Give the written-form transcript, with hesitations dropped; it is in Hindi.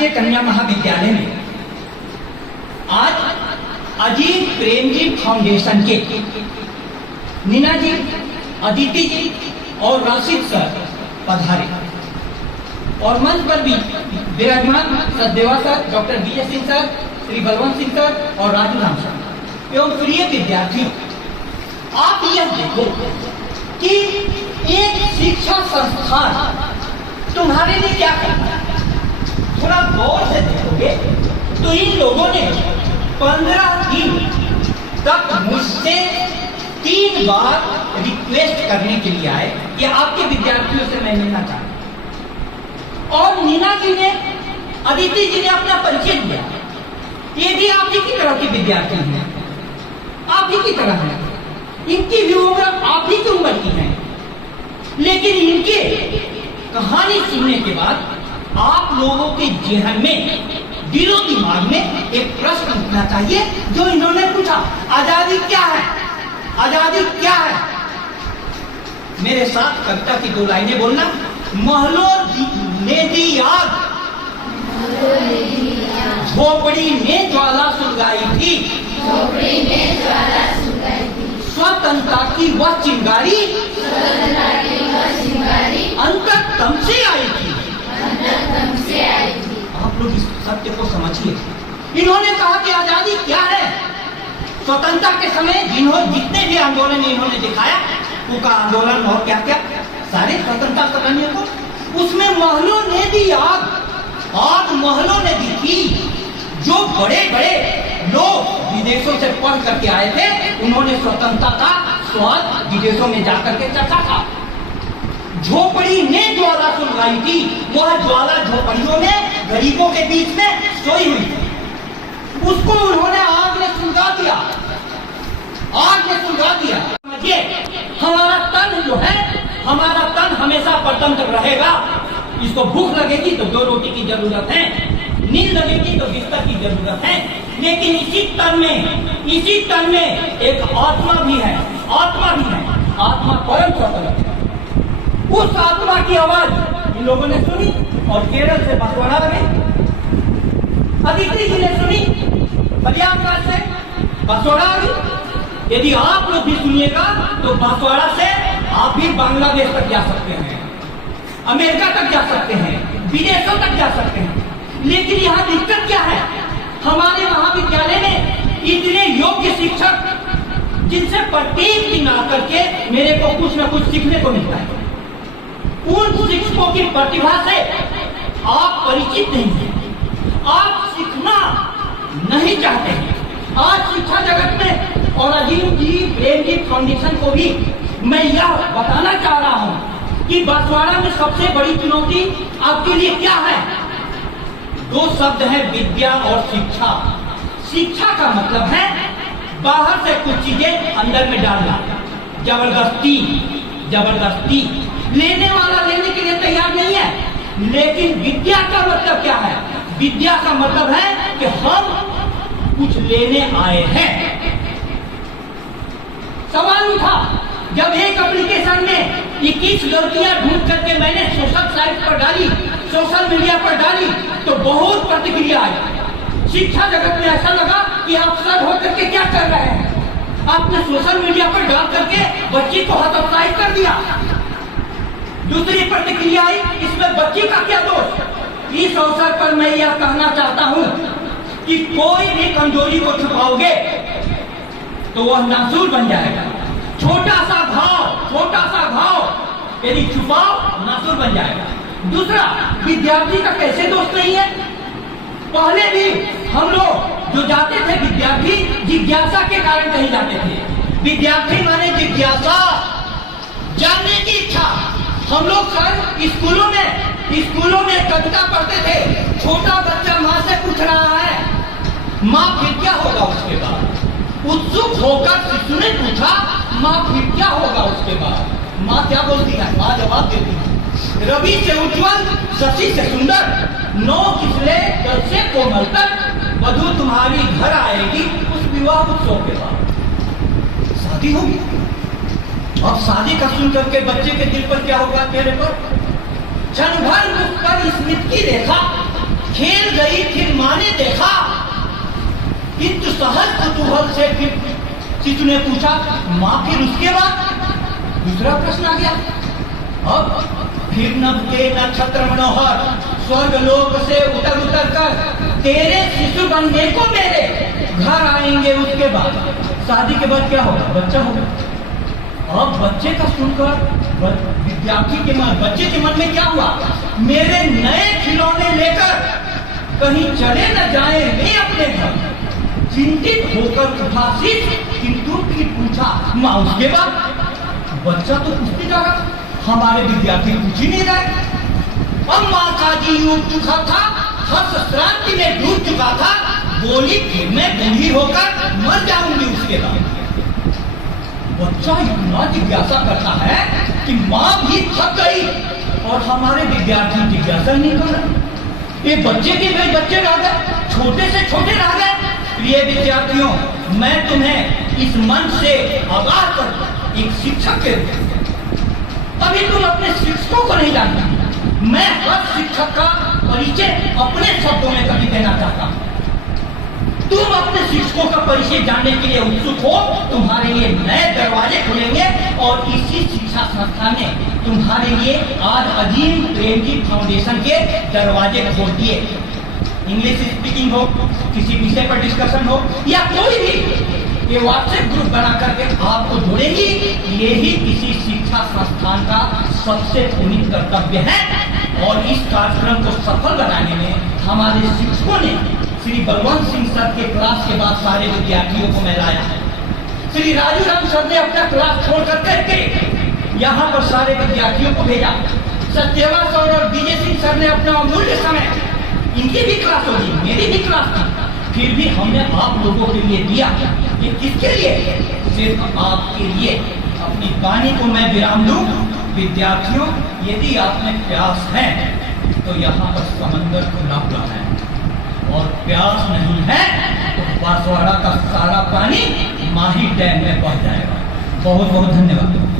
राजकीय कन्या महाविद्यालय में आज अजीत प्रेमजी फाउंडेशन के नीना जी, अदिति जी और राशिद सर पधारे और मंच पर भी विराजमान Sachdeva sir, doctor BS Singh sir, Shri Balwant Singh sir और राजू राम सर एवं प्रिय विद्यार्थी, आप यह देखो कि एक शिक्षा संस्थान तुम्हारे लिए क्या करता है। थोड़ा गौर से देखोगे तो इन लोगों ने 15 दिन तक मुझसे 3 बार रिक्वेस्ट करने के लिए आए कि आपके विद्यार्थियों से मैं मिलना चाहता हूं। और नीना जी ने, अदिति जी ने अपना परिचय दिया, ये भी आप ही की तरह के विद्यार्थी हैं, आप ही की तरह हैं, इनकी भी उम्र आप ही की उम्र की है। लेकिन इनके कहानी सुनने के बाद आप लोगों के जेहन में, दिलो दिमाग में एक प्रश्न उठना चाहिए जो इन्होंने पूछा, आजादी क्या है? आजादी क्या है? मेरे साथ कविता की 2 लाइनें बोलना। महलों ने दी आग, झोपड़ी में ज्वाला सुलगाई थी, स्वतंत्रता की वह चिंगारी अंततम से आई थी। आप लोग इस सत्य को समझिए। इन्होंने कहा कि आजादी क्या है। स्वतंत्रता के समय जितने भी आंदोलन इन्होंने दिखाया, उनका आंदोलन और क्या क्या सारे स्वतंत्रता सेनानियों को, उसमें महलों ने दी आग महलों ने दी थी। जो बड़े बड़े लोग विदेशों से पढ़ करके आए थे, उन्होंने स्वतंत्रता का स्वाद विदेशों में जाकर के चखा था। झोपड़ी ने ज्वाला सुलगाई थी, वह ज्वाला झोपड़ियों में गरीबों के बीच में सोई हुई थी, उसको उन्होंने आग ने सुलगा दिया, आग ने सुलगा दिया। हमारा तन जो है, हमारा तन हमेशा स्वतंत्र रहेगा। इसको भूख लगेगी तो 2 रोटी की जरूरत है, नींद लगेगी तो बिस्तर की जरूरत है, लेकिन इसी तन में एक आत्मा भी है, आत्मा परम स्वतंत्र। उस आत्मा की आवाज इन लोगों ने सुनी और केरल से बांसवाड़ा में, अदिति जी ने सुनी प्रयागराज से बांसवाड़ा में। यदि आप लोग भी सुनिएगा तो बांसवाड़ा से आप भी बांग्लादेश तक जा सकते हैं, अमेरिका तक जा सकते हैं, विदेशों तक जा सकते हैं। लेकिन यहाँ दिक्कत क्या है, हमारे महाविद्यालय में इतने योग्य शिक्षक, जिनसे प्रत्येक दिन आकर के मेरे को कुछ न कुछ सीखने को मिलता है, उन शिक्षकों की प्रतिभा से आप परिचित नहीं हैं, आप सीखना नहीं चाहते हैं। आज शिक्षा जगत में और अजीत जी प्रेमजी फाउंडेशन को भी मैं यह बताना चाह रहा हूं कि बांसवाड़ा में सबसे बड़ी चुनौती आपके लिए क्या है। 2 शब्द है, विद्या और शिक्षा। शिक्षा का मतलब है बाहर से कुछ चीजें अंदर में डालना, जबरदस्ती। लेने वाला लेने के लिए तैयार नहीं है। लेकिन विद्या का मतलब क्या है? विद्या का मतलब है कि हम कुछ लेने आए हैं। सवाल उठा जब एक एप्लीकेशन में 21 लड़कियां ढूंढ करके मैंने सोशल साइट पर डाली, सोशल मीडिया पर डाली, तो बहुत प्रतिक्रिया आई। शिक्षा जगत में ऐसा लगा कि आप सर होकर के क्या कर रहे हैं, आपने सोशल मीडिया पर डाल करके बच्ची को हतोत्साहित कर दिया। दूसरी प्रतिक्रिया आई, इसमें बच्ची का क्या दोष। इस अवसर पर मैं यह कहना चाहता हूं कि कोई भी कमजोरी को छुपाओगे तो वह नासूर बन जाएगा। छोटा सा घाव यदि छुपाओ, नासूर बन जाएगा। दूसरा, विद्यार्थी का कैसे दोष नहीं है। पहले भी हम लोग जो जाते थे, विद्यार्थी जिज्ञासा के कारण कहीं जाते थे। विद्यार्थी माने जिज्ञासा, जानने की इच्छा। हम लोग सर स्कूलों में कविता पढ़ते थे। छोटा बच्चा माँ से पूछ रहा है, माँ फिर क्या होगा उसके बाद। उत्सुक होकर शिशु ने पूछा, माँ फिर क्या होगा उसके बाद। माँ क्या बोलती है? माँ जवाब देती है, रवि से उज्ज्वल, शशि से सुंदर, नौ किसले जल से कोमल तक वधु तुम्हारी घर आएगी उस विवाह उत्सव के बाद। शादी होगी। अब शादी का सुन करके बच्चे के दिल पर क्या होगा? चेहरे पर क्षण भर मुख पर स्मित की रेखा खेल गई फिर माँ ने देखा। किंतु सहज कुतूहल से फिर शिशु ने पूछा, माँ फिर उसके बाद? दूसरा प्रश्न आ गया। अब फिर नभ के नक्षत्र मनोहर स्वर्ग लोक से उतर उतर कर तेरे शिशु बनने को मेरे घर आएंगे। उसके बाद शादी के बाद क्या होगा? बच्चा होगा। अब बच्चे का सुनकर विद्यार्थी के मन, बच्चे के मन में क्या हुआ? मेरे नए खिलौने लेकर कहीं चले न जाए वे अपने घर। चिंतित होकर उठा शिशु, किंतु फिर पूछा, माँ उसके बाद? बच्चा तो पूछने लगा, हमारे विद्यार्थी पूछ ही नहीं रहे। अब माँ का जी उठ चुका था, हर्ष श्रांति में डूब चुका था। बोली, फिर मैं बूढ़ी होकर मर जाऊंगी उसके बाद। बच्चा इतना जिज्ञासा करता है कि माँ भी थक गई और हमारे विद्यार्थी जिज्ञासा नहीं कर रहे। ये बच्चे के वे बच्चे रह गए, छोटे से छोटे रह गए। प्रिय विद्यार्थियों, मैं तुम्हें इस मंच से आगाह कर एक शिक्षक के रूप में, अभी तुम अपने शिक्षकों को नहीं जानते। मैं हर शिक्षक का परिचय अपने शब्दों में कभी देना चाहता हूँ। तुम अपने शिक्षकों का परिचय जानने के लिए उत्सुक हो, तुम्हारे लिए नए दरवाजे खुलेंगे और इसी शिक्षा संस्था ने तुम्हारे लिए आज अजीम प्रेमजी फाउंडेशन के दरवाजे खोल दिए। इंग्लिश स्पीकिंग हो, किसी विषय पर डिस्कशन हो या कोई भी, ये व्हाट्सएप ग्रुप बना करके आपको जोड़ेगी। ये ही किसी शिक्षा संस्थान का सबसे पुनीत कर्तव्य है। और इस कार्यक्रम को सफल बनाने में हमारे शिक्षकों ने, श्री बलवंत सिंह सर के क्लास के बाद सारे विद्यार्थियों को मैं लाया। श्री राजू राम सर ने अपना क्लास छोड़ करके यहाँ पर सारे विद्यार्थियों को भेजा। सत्यवा सर और विजय सिंह सर ने अपना अमूल्य समय, इनकी भी क्लास होगी, मेरी भी क्लास थी, फिर भी हमने आप लोगों के लिए दिया। ये किसके लिए? सिर्फ आपके लिए। अपनी वाणी को मैं विराम दूं। विद्यार्थियों, यदि आप में प्यास है तो यहाँ पर समंदर खुला हुआ है, और प्यास नहीं है तो बांसवाड़ा का सारा पानी माही डैम में बह जाएगा। बहुत बहुत धन्यवाद।